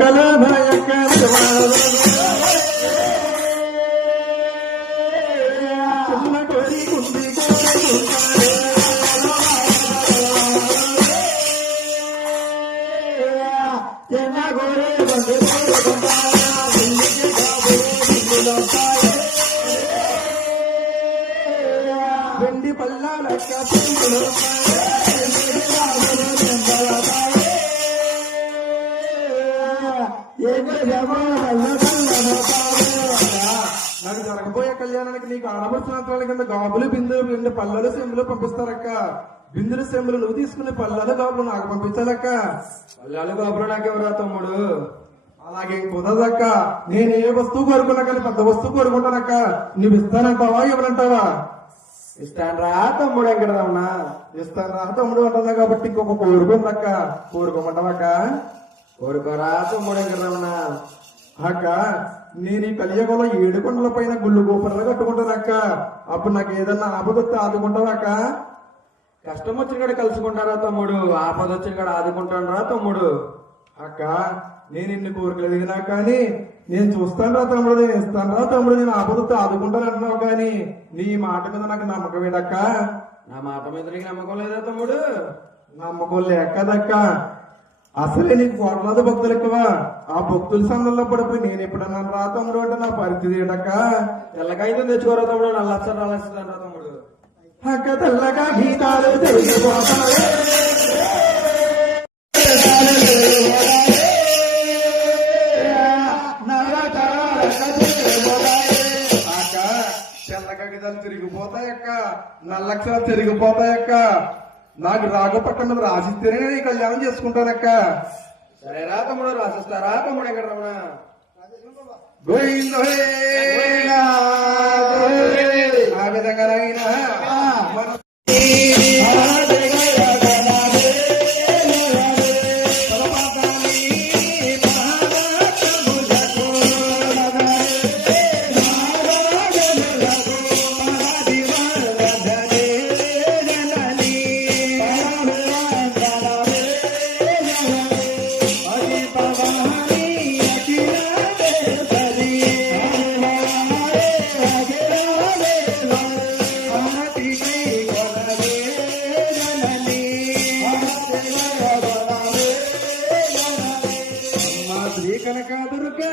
కళానాయక చిన్న కోరి కుంది వెండి పల్లాలక్క నాకు జరగబోయే కళ్యాణానికి నీకు ఆడపడుతున్న కింద గాబులు బిందులు రెండు పల్లెలు సెంబులు పంపిస్తారక్క. బిందులు సెంబులు నువ్వు తీసుకునే పల్లెలు గాబులు నాకు పంపించాలక్క. పల్లెలు గాబులు నాకెవరా తమ్ముడు? అలాగే కుదరదక్క. నేను ఏ వస్తువు కోరుకున్నా కానీ పెద్ద వస్తువు కోరుకుంటానక్క. నువ్వు ఇస్తానంటావా ఇవ్వనంటావా? ఇస్తాను రా తమ్ముడు వెంకటరమణ. ఇస్తాను రా తమ్ముడు అంటున్నా కాబట్టి ఇంకొక కోరుకుందక్క. కోరుకోమంటావక్క? కోరుకోరా తమ్ముడు వెంకటరమణ. అక్క నేను ఈ కలియుగంలో 7 కొండల పైన గుళ్ళు గోపురాలు కట్టుకుంటానక్క. అప్పుడు నాకు ఏదన్నా ఆపదొస్తే ఆదుకుంటావక్క? కష్టం వచ్చిన కాడ కలుసుకుంటారా తమ్ముడు? ఆపద వచ్చిన కాడ ఆదుకుంటాను రా తమ్ముడు. అక్క నేను ఇన్ని కోరికలు ఎదిగినా కానీ నేను చూస్తాను రా తమ్ముడు, నేను ఇస్తాను రా తమ్ముడు, నేను ఆపదొస్తే ఆదుకుంటాను అంటున్నావు కానీ నీ మాట మీద నాకు నమ్మకం ఏదక్క? నా మాట మీద నీకు నమ్మకం లేదా తమ్ముడు? నమ్మకం లేకదక్క. అసలే నీకు కోట్లాది భక్తులు ఎక్కువ. ఆ భక్తుల సందర్లో పడిపోయి నేను ఎప్పుడన్నా రా తమ్ముడు అంటే నా పరిస్థితి ఏంటక్క? తెల్లకాయతో తెచ్చుకోరా తమ్ముడు, నల్లచ్చరు రాలేస్తాను రా తమ్ముడు. అక్క తెల్లగా గీతాలు తెలిగిపోతాయి. అక్క తెల్లగా గీతాలు తిరిగిపోతాయక్క, నల్లక్షరాలు తిరిగిపోతాయక్క. నాకు రాగపట్నం మీద రాసిస్తేనే నేను ఈ కళ్యాణం చేసుకుంటానక్క. సరేరా తమ్ముడు, రాసిస్తారా తమ్ముడు వెంకటరమణ? ఆ విధంగా శ్రీ కనక దుర్గా